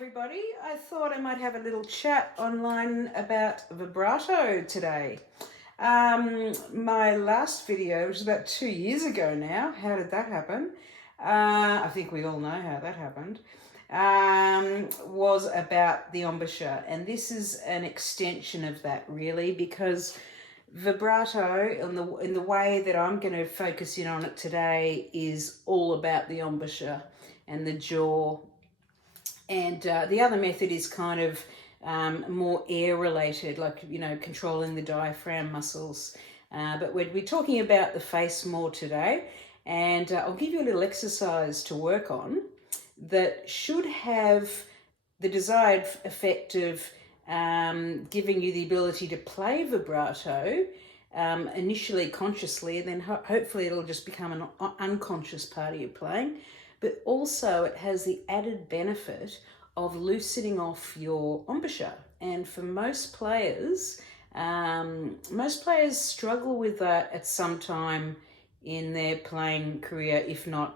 everybody. I thought I might have a little chat online about vibrato today. My last video was about 2 years ago now. How did that happen? I think we all know how that happened. Was about the embouchure, and this is an extension of that really, because vibrato in the way that I'm going to focus in on it today is all about the embouchure and the jaw. And the other method is kind of more air related, like, you know, controlling the diaphragm muscles. But we're talking about the face more today. And I'll give you a little exercise to work on that should have the desired effect of giving you the ability to play vibrato initially consciously, and then hopefully it'll just become an unconscious part of your playing. But also it has the added benefit of loosening off your embouchure. And for most players struggle with that at some time in their playing career, if not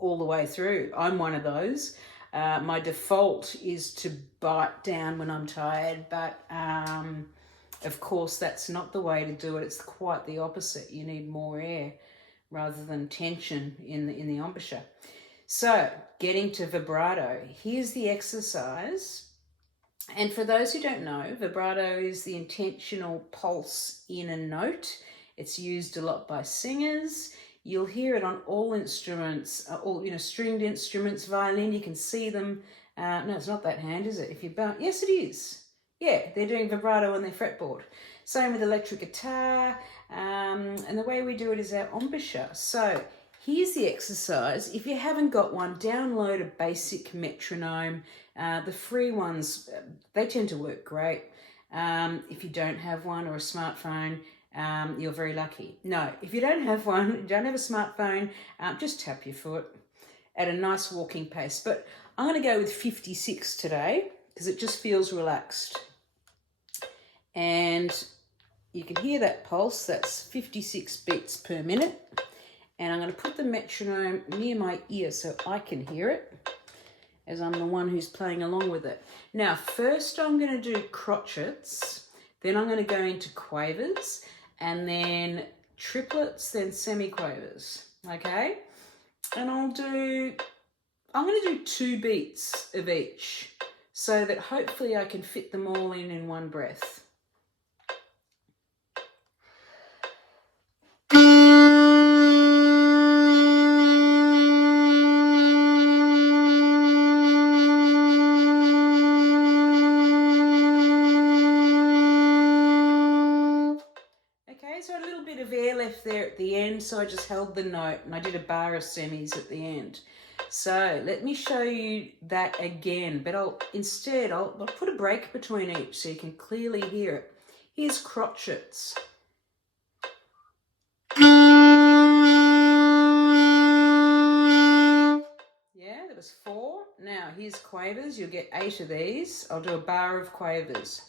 all the way through. I'm one of those. My default is to bite down when I'm tired, but of course that's not the way to do it. It's quite the opposite. You need more air rather than tension in the embouchure. So, getting to vibrato, here's the exercise. And for those who don't know, vibrato is the intentional pulse in a note. It's used a lot by singers. You'll hear it on all instruments, all stringed instruments, violin. You can see them. No, it's not that hand, is it? If you bounce, yes, it is. Yeah, they're doing vibrato on their fretboard. Same with electric guitar. And the way we do it is our embouchure. So here's the exercise. If you haven't got one, download a basic metronome. The free ones, they tend to work great. If you don't have one or a smartphone, you're very lucky. No, if you don't have one, you don't have a smartphone, just tap your foot at a nice walking pace. But I'm going to go with 56 today because it just feels relaxed. And you can hear that pulse. That's 56 beats per minute. And I'm going to put the metronome near my ear so I can hear it, as I'm the one who's playing along with it. Now, first I'm going to do crotchets, then I'm going to go into quavers, and then triplets, then semi-quavers, okay? And I'm going to do 2 beats of each so that hopefully I can fit them all in one breath. So a little bit of air left there at the end, so I just held the note and I did a bar of semis at the end. So let me show you that again, but I'll put a break between each so you can clearly hear it. Here's crotchets. Yeah, that was 4. Now here's quavers. You'll get 8 of these. I'll do a bar of quavers.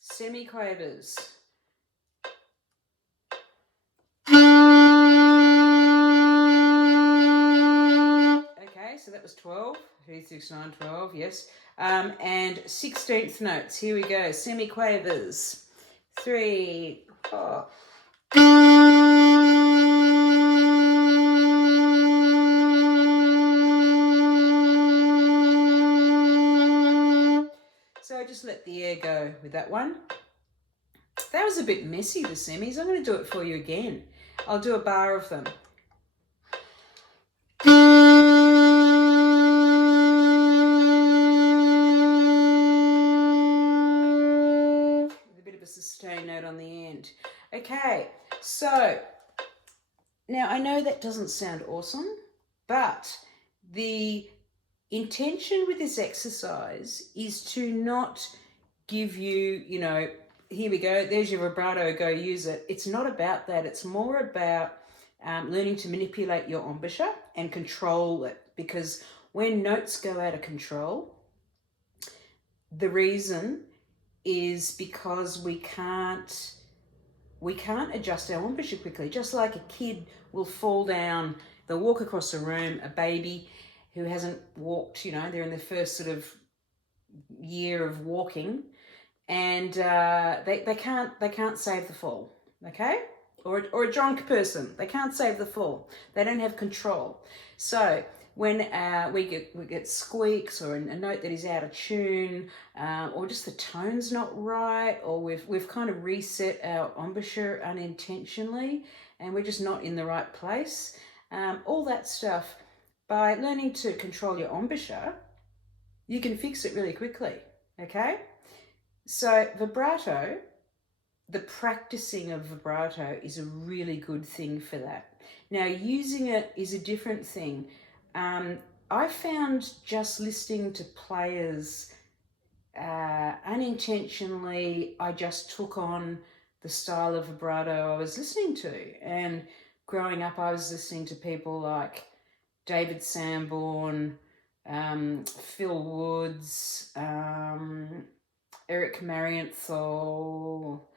Semi-quavers. Okay, so that was 12. 3, 6, 9, 12, yes. And 16th notes. Here we go. Semi-quavers. 3, 4. So just let the air go with that one. That was a bit messy, the semis. I'm going to do it for you again. I'll do a bar of them. With a bit of a sustain note on the end. Okay, so now I know that doesn't sound awesome, but the intention with this exercise is to not give you, here we go, there's your vibrato, go use it. It's not about that. It's more about learning to manipulate your embouchure and control it, because when notes go out of control, the reason is because we can't we can't adjust our embouchure quickly. Just like a kid will fall down, they'll walk across a room, a baby who hasn't walked, you know, they're in their first sort of year of walking, and they can't save the fall, okay? Or a drunk person, they can't save the fall. They don't have control. So when we get squeaks or a note that is out of tune, or just the tone's not right, or we've kind of reset our embouchure unintentionally, and we're just not in the right place. All that stuff, by learning to control your embouchure, you can fix it really quickly. Okay, so vibrato. The practicing of vibrato is a really good thing for that. Now, using it is a different thing. I found just listening to players unintentionally, I just took on the style of vibrato I was listening to. And growing up, I was listening to people like David Sanborn, Phil Woods, Eric Marienthal,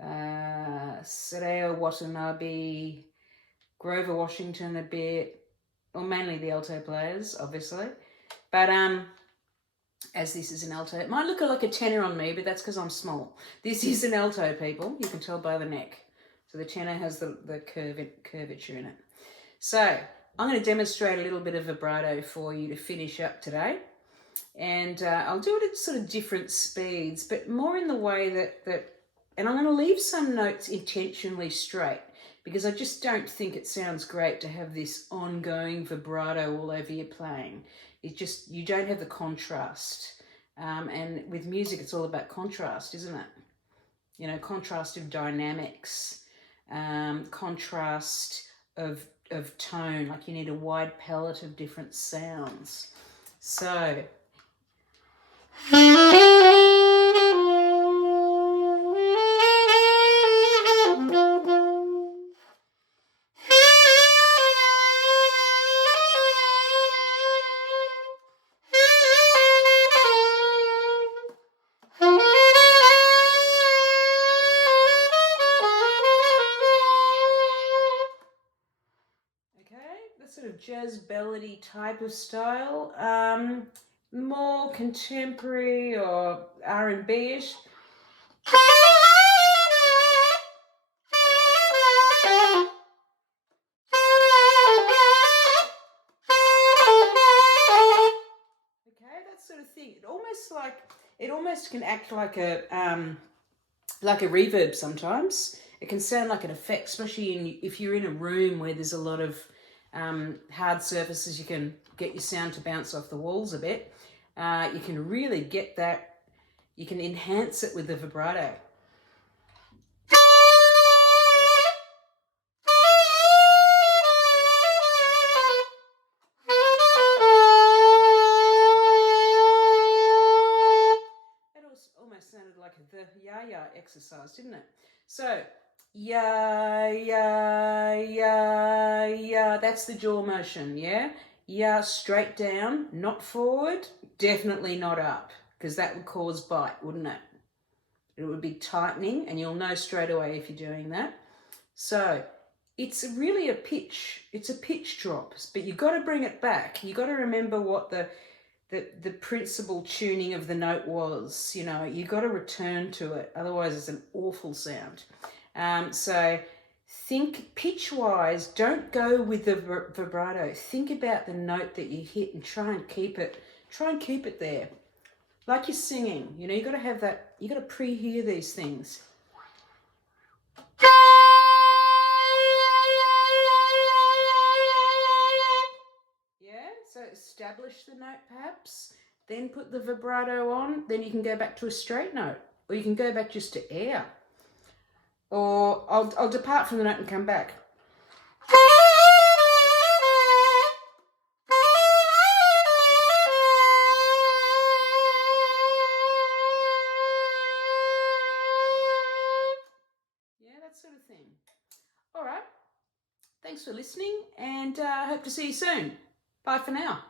Sadeo Watanabe, Grover Washington a bit, or mainly the alto players, obviously. But as this is an alto, it might look like a tenor on me, but that's because I'm small. This is an alto, people. You can tell by the neck. So the tenor has the curvature in it. So I'm going to demonstrate a little bit of vibrato for you to finish up today. And I'll do it at sort of different speeds, but more in the way that and I'm going to leave some notes intentionally straight, because I just don't think it sounds great to have this ongoing vibrato all over your playing. It just, you don't have the contrast. And with music, it's all about contrast, isn't it? You know, contrast of dynamics, contrast of tone, like you need a wide palette of different sounds. So sort of jazz ballady type of style, more contemporary or R&B-ish. Okay, that sort of thing. It almost can act like a reverb sometimes. It can sound like an effect, especially if you're in a room where there's a lot of hard surfaces. You can get your sound to bounce off the walls a bit. You can really get that. You can enhance it with the vibrato. That almost sounded like the ya-ya exercise, didn't it? So, ya, ya, ya, ya. That's the jaw motion, yeah? Ya, straight down, not forward, definitely not up, because that would cause bite, wouldn't it? It would be tightening, and you'll know straight away if you're doing that. So, it's really a pitch. It's a pitch drop, but you've got to bring it back. You've got to remember what the principal tuning of the note was. You know, you've got to return to it, otherwise it's an awful sound. So think pitch-wise, don't go with the vibrato. Think about the note that you hit and try and keep it there. Like you're singing, you know, you've got to have that, you've got to pre-hear these things. So establish the note perhaps, then put the vibrato on, then you can go back to a straight note, or you can go back just to air. Or I'll depart from the note and come back. Yeah, that sort of thing. All right. Thanks for listening, and I hope to see you soon. Bye for now.